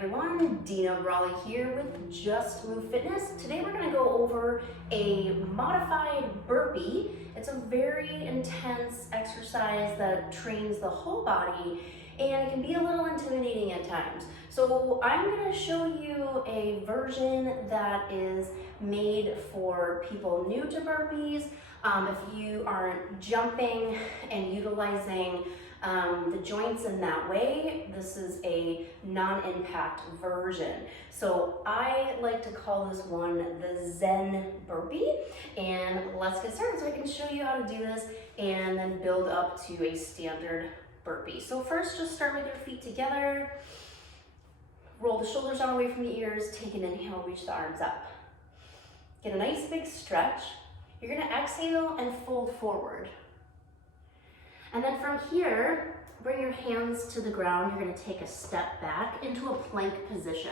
everyone, Dina Brawley here with Just Move Fitness. Today we're going to go over a modified burpee. It's a very intense exercise that trains the whole body and it can be a little intimidating at times. So I'm going to show you a version that is made for people new to burpees. If you aren't jumping and utilizing the joints in that way, this is a non-impact version. So I like to call this one the Zen Burpee, and let's get started so I can show you how to do this and then build up to a standard burpee. So first, just start with your feet together, roll the shoulders out away from the ears, take an inhale, reach the arms up. Get a nice big stretch. You're gonna exhale and fold forward. And then from here, bring your hands to the ground. You're gonna take a step back into a plank position.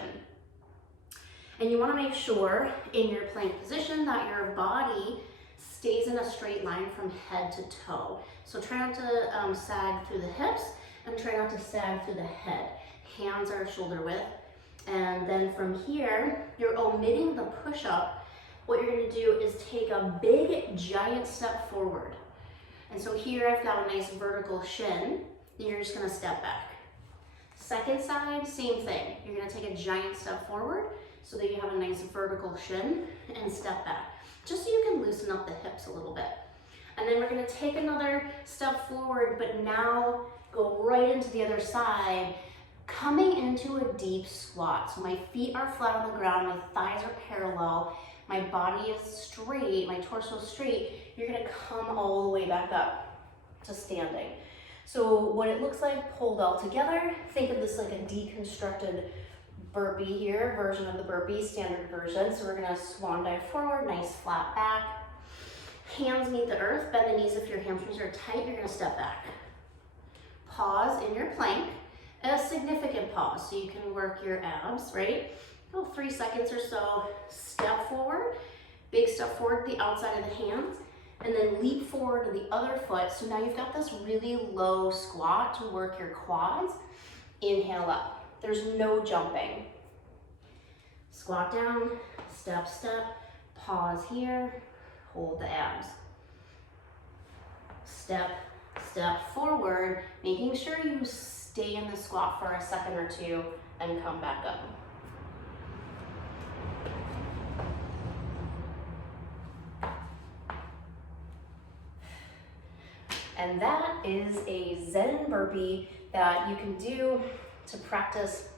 And you wanna make sure in your plank position that your body stays in a straight line from head to toe. So try not to sag through the hips and try not to sag through the head. Hands are shoulder width. And then from here, you're omitting the push-up. What you're gonna do is take a big, giant step forward. And so here I've got a nice vertical shin, and you're just gonna step back. Second side, same thing. You're gonna take a giant step forward so that you have a nice vertical shin and step back, just so you can loosen up the hips a little bit. And then we're gonna take another step forward, but now go right into the other side, coming into a deep squat. So my feet are flat on the ground, my thighs are parallel, my body is straight, my torso straight. You're gonna come all the way back up to standing. So what it looks like pulled all together, think of this like a deconstructed burpee here, version of the burpee, standard version. So we're gonna swan dive forward, nice flat back. Hands meet the earth, bend the knees if your hamstrings are tight, you're gonna step back. Pause in your plank, a significant pause, so you can work your abs, right? Go 3 seconds or so, step forward, big step forward to the outside of the hands, and then leap forward to the other foot. So now you've got this really low squat to work your quads. Inhale up. There's no jumping. Squat down, step, step, pause here, hold the abs. Step, step forward, making sure you stay in the squat for a second or two and come back up. And that is a Zen Burpee that you can do to practice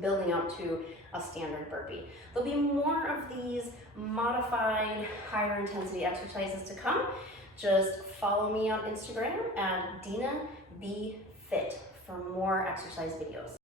building up to a standard burpee. There'll be more of these modified higher intensity exercises to come. Just follow me on Instagram at DinaBFit for more exercise videos.